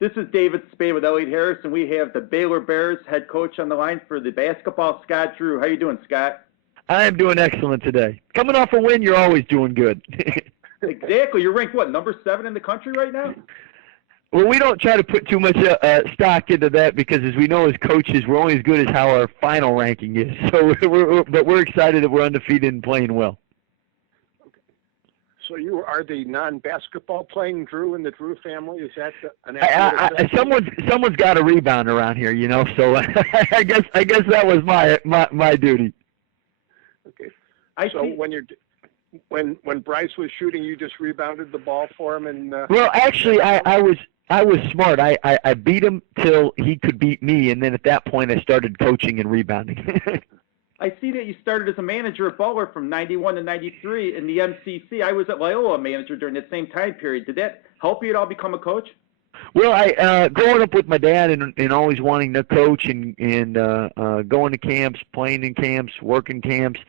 This is David Spada with Elliott Harris, and we have the Baylor Bears head coach on the line for the basketball, Scott Drew. How you doing, Scott? I am doing excellent today. Coming off a win, you're always doing good. Exactly. You're ranked, what, number 7 in the country right now? Well, we don't try to put too much stock into that because, as we know as coaches, we're only as good as how our final ranking is. So, we're excited that we're undefeated and playing well. So you are the non-basketball playing Drew in the Drew family? Is that an accurate someone's got a rebound around here, you know. So I guess that was my duty. Okay. When Bryce was shooting, you just rebounded the ball for him, and well, actually, I was smart. I beat him till he could beat me, and then at that point, I started coaching and rebounding. I see that you started as a manager at Butler from 91 to 93 in the MCC. I was at Loyola manager during that same time period. Did that help you at all become a coach? Well, I growing up with my dad and always wanting to coach and going to camps, playing in camps, working camps,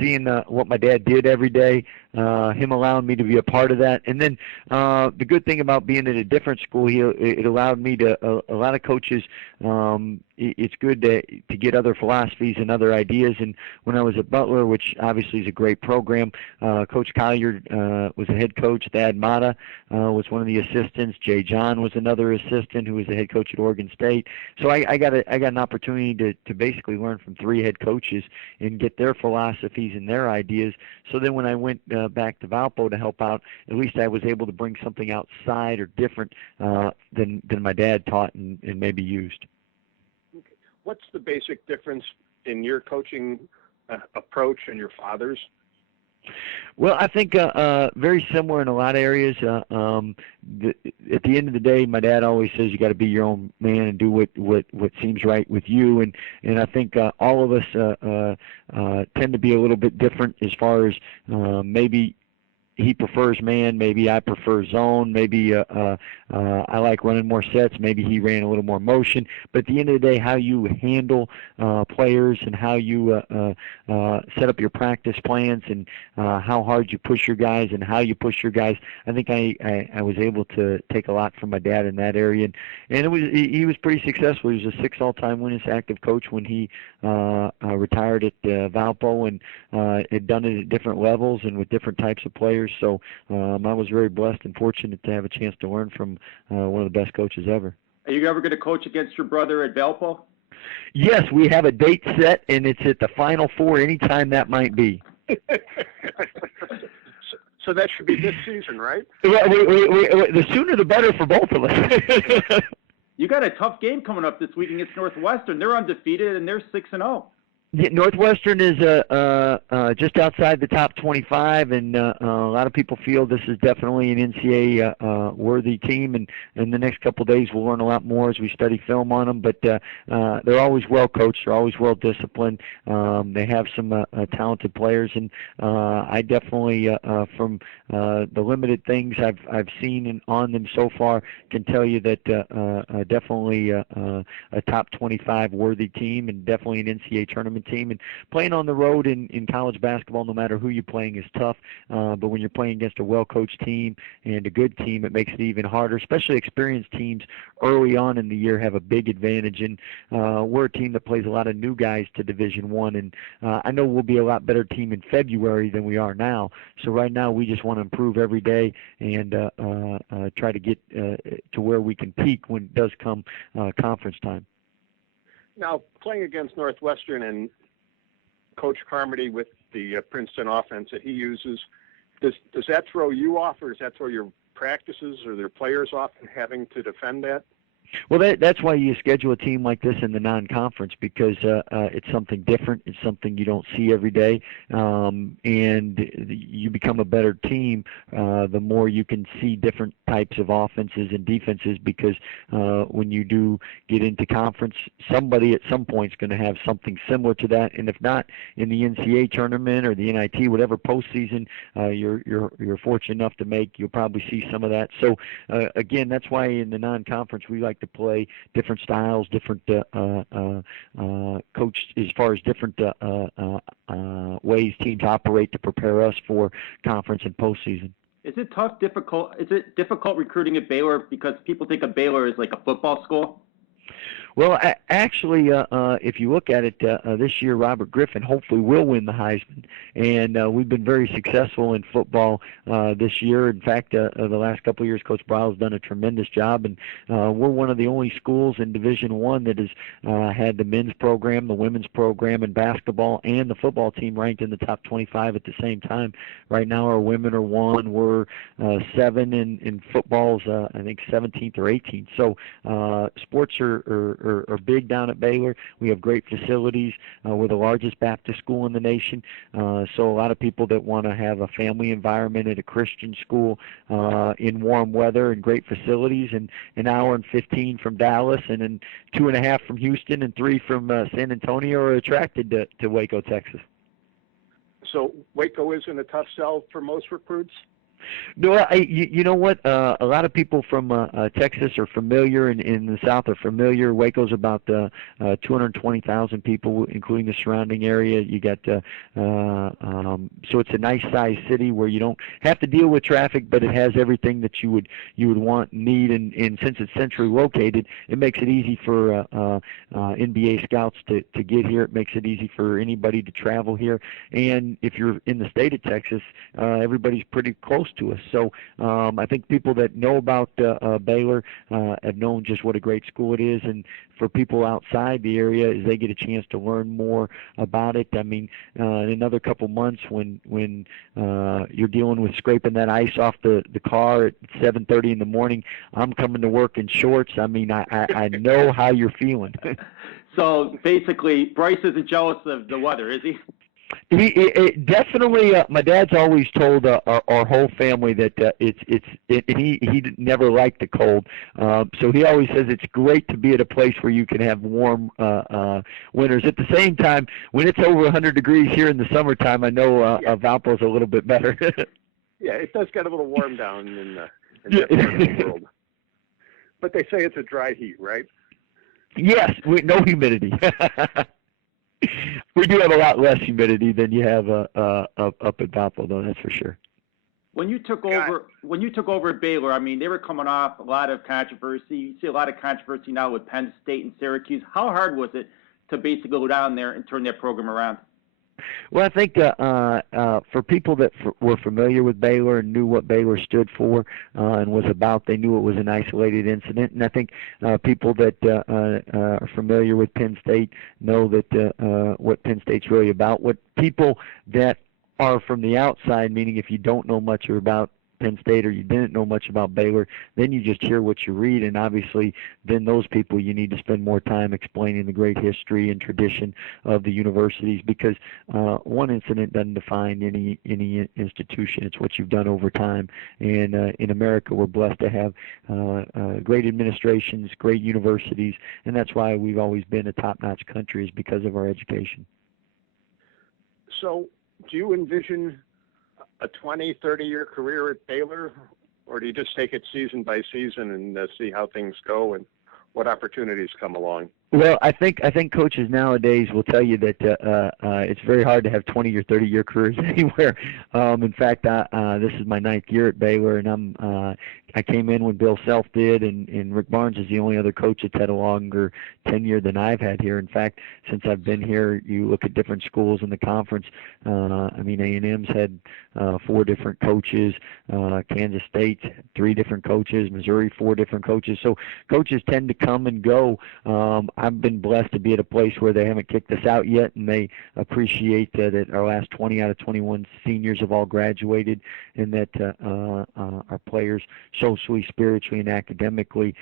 seeing what my dad did every day, him allowing me to be a part of that. And then the good thing about being at a different school, it allowed me to, a lot of coaches, it's good to get other philosophies and other ideas. And when I was at Butler, which obviously is a great program, Coach Collier was a head coach. Thad Mata was one of the assistants. Jay John was another assistant who was the head coach at Oregon State. So I got an opportunity to basically learn from 3 head coaches and get their philosophies and their ideas. So then when I went back to Valpo to help out, at least I was able to bring something outside or different than my dad taught and maybe used. Okay. What's the basic difference in your coaching approach and your father's? Well, I think very similar in a lot of areas. At the end of the day, my dad always says you got to be your own man and do what seems right with you. And I think all of us tend to be a little bit different as far as maybe he prefers man, maybe I prefer zone, maybe I like running more sets, maybe he ran a little more motion. But at the end of the day, how you handle players and how you set up your practice plans and how hard you push your guys and how you push your guys, I think I was able to take a lot from my dad in that area. And he was pretty successful. He was a 6 all-time winningest active coach when he retired at Valpo and had done it at different levels and with different types of players. So I was very blessed and fortunate to have a chance to learn from one of the best coaches ever. Are you ever going to coach against your brother at Valpo? Yes, we have a date set, and it's at the Final Four anytime that might be. So that should be this season, right? Well, the sooner the better for both of us. You got a tough game coming up this week against Northwestern. They're undefeated, and they're 6-0. Yeah, Northwestern is just outside the top 25, and a lot of people feel this is definitely an NCAA worthy team. And in the next couple of days, we'll learn a lot more as we study film on them. But they're always well coached. They're always well disciplined. They have some talented players, and I definitely, from the limited things I've seen on them so far, can tell you that definitely a top 25 worthy team, and definitely an NCAA tournament team. And playing on the road in college basketball, no matter who you're playing, is tough. But when you're playing against a well-coached team and a good team, it makes it even harder. Especially experienced teams early on in the year have a big advantage. And we're a team that plays a lot of new guys to Division I. And I know we'll be a lot better team in February than we are now. So right now we just want to improve every day and try to get to where we can peak when it does come conference time. Now, playing against Northwestern and Coach Carmody with the Princeton offense that he uses, does that throw you off, or does that throw your practices or their players off in having to defend that? Well, that's why you schedule a team like this in the non-conference, because it's something different. It's something you don't see every day, and you become a better team the more you can see different types of offenses and defenses, because when you do get into conference, somebody at some point is going to have something similar to that, and if not in the NCAA tournament or the NIT, whatever postseason you're fortunate enough to make, you'll probably see some of that. So again, that's why in the non-conference we like to play different styles, different coach as far as different ways teams operate to prepare us for conference and postseason. Is it difficult? Is it difficult recruiting at Baylor because people think of Baylor as like a football school? Well, actually, if you look at it, this year Robert Griffin hopefully will win the Heisman, and we've been very successful in football this year. In fact, the last couple of years, Coach Bryle's done a tremendous job, and we're one of the only schools in Division I that has had the men's program, the women's program, and basketball, and the football team ranked in the top 25 at the same time. Right now, our women are 1, we're 7, and football's I think 17th or 18th. So sports are big down at Baylor. We have great facilities. We're the largest Baptist school in the nation. So a lot of people that want to have a family environment at a Christian school in warm weather and great facilities, and an hour and 15 from Dallas, and then 2.5 from Houston, and 3 from San Antonio are attracted to Waco, Texas. So Waco isn't a tough sell for most recruits? No, you know what? A lot of people from Texas are familiar, and in the South are familiar. Waco's about 220,000 people, including the surrounding area. You got so it's a nice sized city where you don't have to deal with traffic, but it has everything that you would want and need. And since it's centrally located, it makes it easy for NBA scouts to get here. It makes it easy for anybody to travel here. And if you're in the state of Texas, everybody's pretty close to us. So I think people that know about Baylor have known just what a great school it is, and for people outside the area, as they get a chance to learn more about it. I mean, in another couple months, when you're dealing with scraping that ice off the car at 7:30 in the morning, I'm coming to work in shorts. I mean, I know how you're feeling. So basically, Bryce isn't jealous of the weather, is he? He definitely. My dad's always told our whole family that he never liked the cold. So he always says it's great to be at a place where you can have warm winters. At the same time, when it's over 100 degrees here in the summertime, I know Valpo's a little bit better. Yeah, it does get a little warm down in that part of the world. But they say it's a dry heat, right? Yes, no humidity. We do have a lot less humidity than you have up at Valpo, though. That's for sure. When you took over at Baylor, I mean, they were coming off a lot of controversy. You see a lot of controversy now with Penn State and Syracuse. How hard was it to basically go down there and turn that program around? Well, I think for people that were familiar with Baylor and knew what Baylor stood for and was about, they knew it was an isolated incident. And I think people that are familiar with Penn State know that what Penn State's really about. What people that are from the outside, meaning if you don't know much about Penn State or you didn't know much about Baylor, then you just hear what you read, and obviously then those people you need to spend more time explaining the great history and tradition of the universities, because one incident doesn't define any institution. It's what you've done over time. And in America, we're blessed to have great administrations, great universities, and that's why we've always been a top-notch country, is because of our education. So do you envision a 20, 30-year career at Baylor, or do you just take it season by season and see how things go and what opportunities come along? Well, I think coaches nowadays will tell you that it's very hard to have 20 or 30-year careers anywhere. In fact, this is my 9th year at Baylor, and I came in when Bill Self did, and Rick Barnes is the only other coach that's had a longer tenure than I've had here. In fact, since I've been here, you look at different schools in the conference. I mean, A&M's had 4 different coaches, Kansas State 3 different coaches, Missouri 4 different coaches. So coaches tend to come and go. I've been blessed to be at a place where they haven't kicked us out yet, and they appreciate that our last 20 out of 21 seniors have all graduated, and that our players socially, spiritually, and academically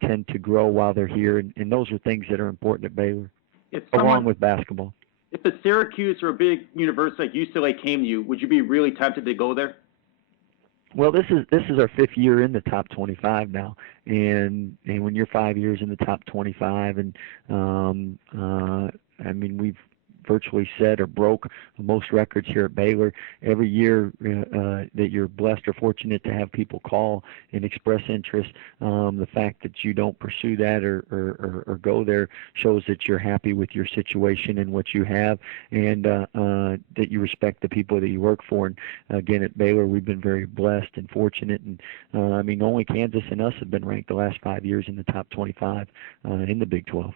tend to grow while they're here, and those are things that are important at Baylor, along with basketball. If a Syracuse or a big university like UCLA came to you, would you be really tempted to go there? Well, this is our 5th year in the top 25 now, and when you're 5 years in the top 25, and I mean, we've virtually set or broke most records here at Baylor. Every year that you're blessed or fortunate to have people call and express interest, the fact that you don't pursue that or go there shows that you're happy with your situation and what you have, and that you respect the people that you work for. And again, at Baylor, we've been very blessed and fortunate. And I mean, only Kansas and us have been ranked the last 5 years in the top 25 in the Big 12.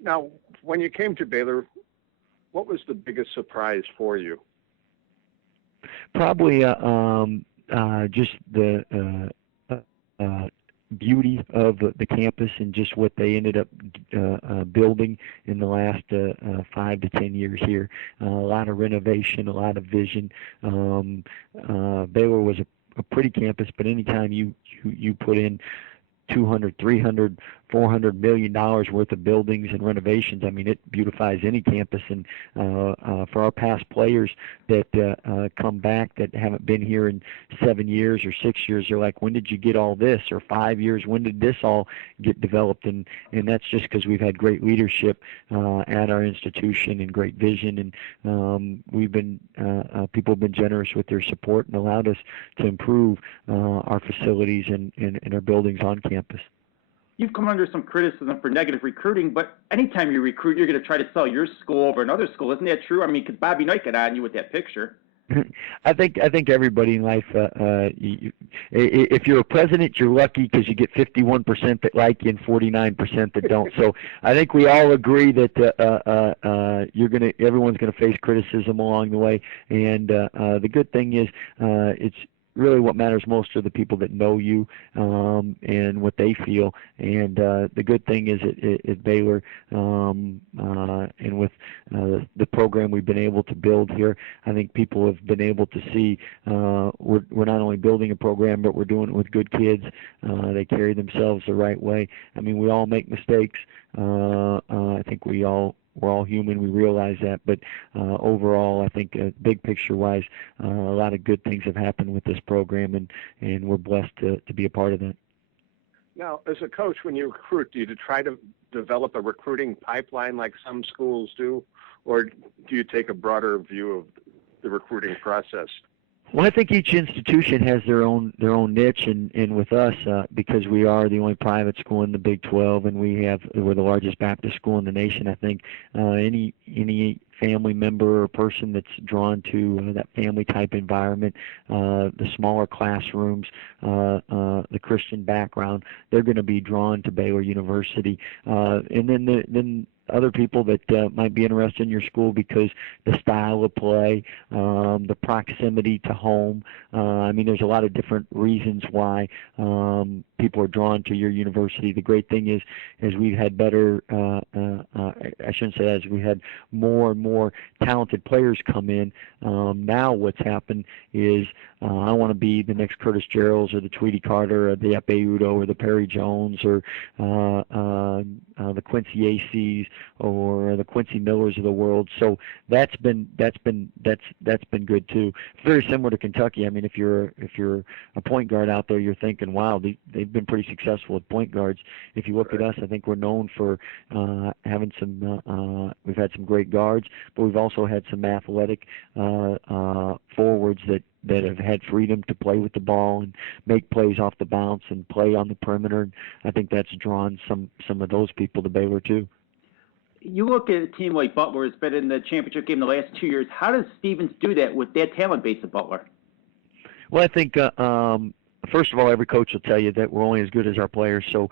Now, when you came to Baylor, what was the biggest surprise for you? Probably just the beauty of the campus and just what they ended up building in the last 5 to 10 years here. A lot of renovation, a lot of vision. Baylor was a pretty campus, but anytime you put in $200, $300, $400 million worth of buildings and renovations, I mean, it beautifies any campus. And for our past players that come back that haven't been here in 7 years or 6 years, they're like, when did you get all this? Or 5 years, when did this all get developed? And that's just because we've had great leadership at our institution and great vision. And we've been people have been generous with their support and allowed us to improve our facilities and our buildings on campus. You've come under some criticism for negative recruiting, but anytime you recruit, you're going to try to sell your school over another school. Isn't that true? I mean, because Bobby Knight got on you with that picture. I think everybody in life, if you're a president, you're lucky because you get 51% that like you and 49% that don't. So I think we all agree that everyone's gonna face criticism along the way. And the good thing is, it's really what matters most are the people that know you and what they feel. And the good thing is at Baylor and with the program we've been able to build here, I think people have been able to see we're not only building a program, but we're doing it with good kids. They carry themselves the right way. I mean, we all make mistakes. I think we're all human. We realize that, but overall, I think big picture-wise, a lot of good things have happened with this program, and we're blessed to be a part of that. Now, as a coach, when you recruit, do you try to develop a recruiting pipeline like some schools do, or do you take a broader view of the recruiting process? Well, I think each institution has their own niche, and with us, because we are the only private school in the Big 12, and we're the largest Baptist school in the nation. I think any family member or person that's drawn to that family type environment, the smaller classrooms, the Christian background, they're going to be drawn to Baylor University, and then other people that might be interested in your school because the style of play, the proximity to home. I mean, there's a lot of different reasons why people are drawn to your university. The great thing is we've had better, I shouldn't say as we had more and more talented players come in. Now what's happened is I want to be the next Curtis Geralds or the Tweety Carter or the Epe Udo or the Perry Jones or the Quincy ACs or the Quincy Millers of the world. So that's been good too. It's very similar to Kentucky. I mean, if you're a point guard out there, you're thinking, wow, they've been pretty successful at point guards. If you look at us, I think we're known for having some. We've had some great guards, but we've also had some athletic forwards that have had freedom to play with the ball and make plays off the bounce and play on the perimeter. I think that's drawn some of those people to Baylor too. You look at a team like Butler has been in the championship game the last 2 years. How does Stevens do that with that talent base of Butler? Well, I think first of all, every coach will tell you that we're only as good as our players. So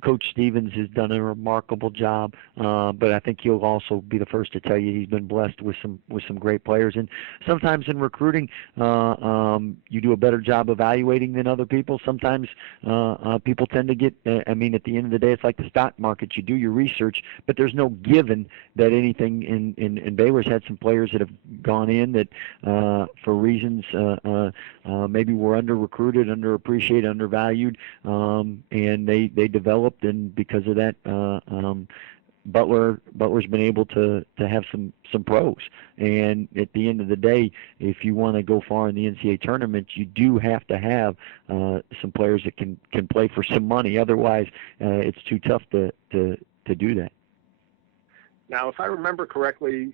Coach Stevens has done a remarkable job, but I think he'll also be the first to tell you he's been blessed with some great players. And sometimes in recruiting, you do a better job evaluating than other people. Sometimes people tend to get. I mean, at the end of the day, it's like the stock market. You do your research, but there's no given that anything. In Baylor's had some players that have gone in that for reasons maybe were under-recruited, underappreciated, undervalued, and they developed. And because of that, Butler's been able to have some pros. And at the end of the day, if you want to go far in the NCAA tournament, you do have to have some players that can play for some money. Otherwise, it's too tough to do that. Now, if I remember correctly,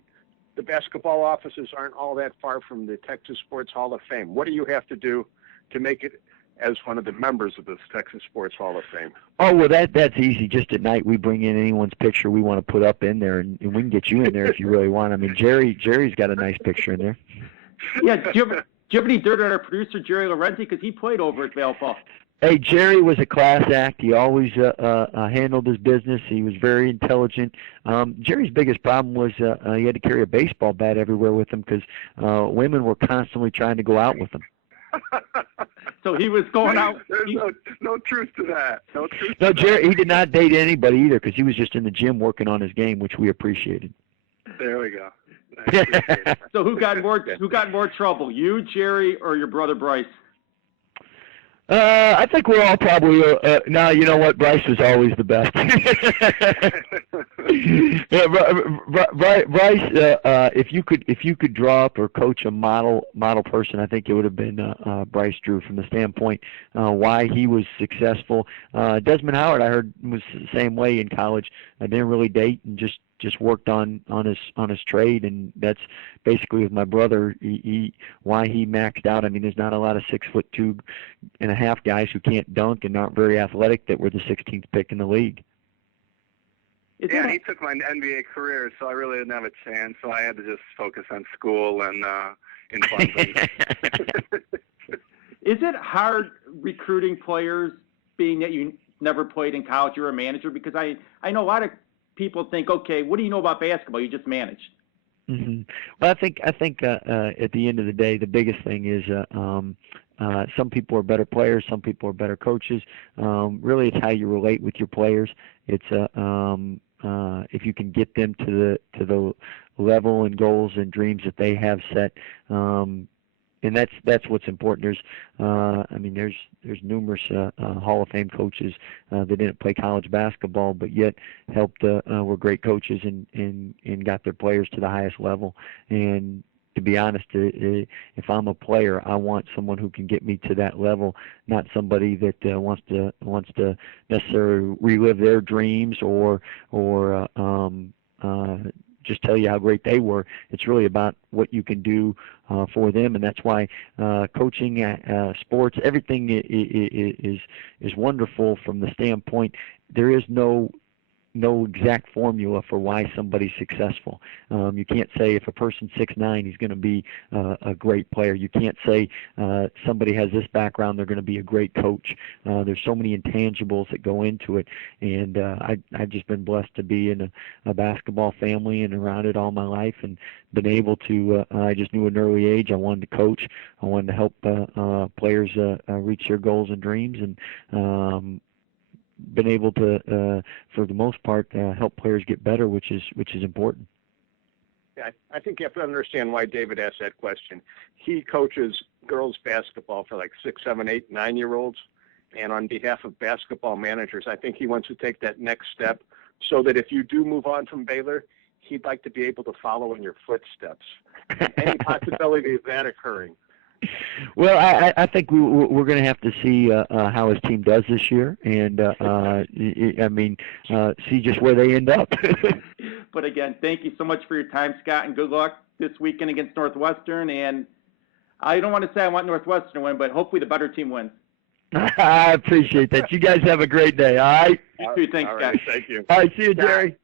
the basketball offices aren't all that far from the Texas Sports Hall of Fame. What do you have to do to make it as one of the members of this Texas Sports Hall of Fame? Oh, well, that's easy. Just at night, we bring in anyone's picture we want to put up in there, and we can get you in there if you really want. I mean, Jerry's got a nice picture in there. Yeah, do you have any dirt on our producer, Jerry Laurenti? Because he played over at Vail Falls. Hey, Jerry was a class act. He always handled his business. He was very intelligent. Jerry's biggest problem was he had to carry a baseball bat everywhere with him because women were constantly trying to go out with him. So he was going out. There's no truth to that. No truth. No, Jerry, he did not date anybody either because he was just in the gym working on his game, which we appreciated. There we go. So who got more trouble, you, Jerry, or your brother Bryce? I think we're all probably. No, you know what? Bryce was always the best. Yeah, Bryce, if you could draw up or coach a model person, I think it would have been Bryce Drew from the standpoint why he was successful. Desmond Howard, I heard, was the same way in college. I didn't really date and just worked on his trade, and that's basically with my brother. Why he maxed out. I mean, there's not a lot of 6'2.5" guys who can't dunk and aren't very athletic that were the 16th pick in the league. Yeah, he took my NBA career, so I really didn't have a chance. So I had to just focus on school and in fun things. Is it hard recruiting players, being that you never played in college? You're a manager, because I know a lot of people think, okay, what do you know about basketball? You just managed. Mm-hmm. Well, I think at the end of the day, the biggest thing is some people are better players, some people are better coaches. Really, it's how you relate with your players. It's if you can get them to the level and goals and dreams that they have set. And that's what's important. There's numerous Hall of Fame coaches that didn't play college basketball, but yet helped were great coaches and got their players to the highest level. And to be honest, if I'm a player, I want someone who can get me to that level, not somebody that wants to necessarily relive their dreams or just tell you how great they were. It's really about what you can do for them, and that's why coaching, sports, everything is wonderful from the standpoint. There is no exact formula for why somebody's successful. You can't say if a person's 6'9", he's going to be a great player. You can't say somebody has this background, they're going to be a great coach. There's so many intangibles that go into it, and I've just been blessed to be in a basketball family and around it all my life, and been able to. I just knew at an early age I wanted to coach. I wanted to help players reach their goals and dreams, and been able to, for the most part, help players get better, which is important. Yeah, I think you have to understand why David asked that question. He coaches girls basketball for like 6, 7, 8, 9-year-olds, and on behalf of basketball managers, I think he wants to take that next step so that if you do move on from Baylor, he'd like to be able to follow in your footsteps. Any possibility of that occurring? Well, I think we're going to have to see how his team does this year, and see just where they end up. But again, thank you so much for your time, Scott, and good luck this weekend against Northwestern. And I don't want to say I want Northwestern to win, but hopefully the better team wins. I appreciate that. You guys have a great day. All right. You too. Thanks, all Scott. right, thank you. All right. See you, Jerry.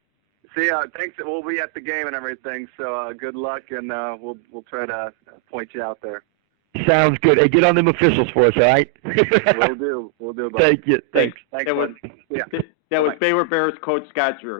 See ya. Thanks. We'll be at the game and everything. So good luck, and we'll try to point you out there. Sounds good. Hey, get on them officials for us, all right? We'll do. Buddy. Thank you. Thanks. Thanks, That was yeah. Baylor Bears coach Scott Drew.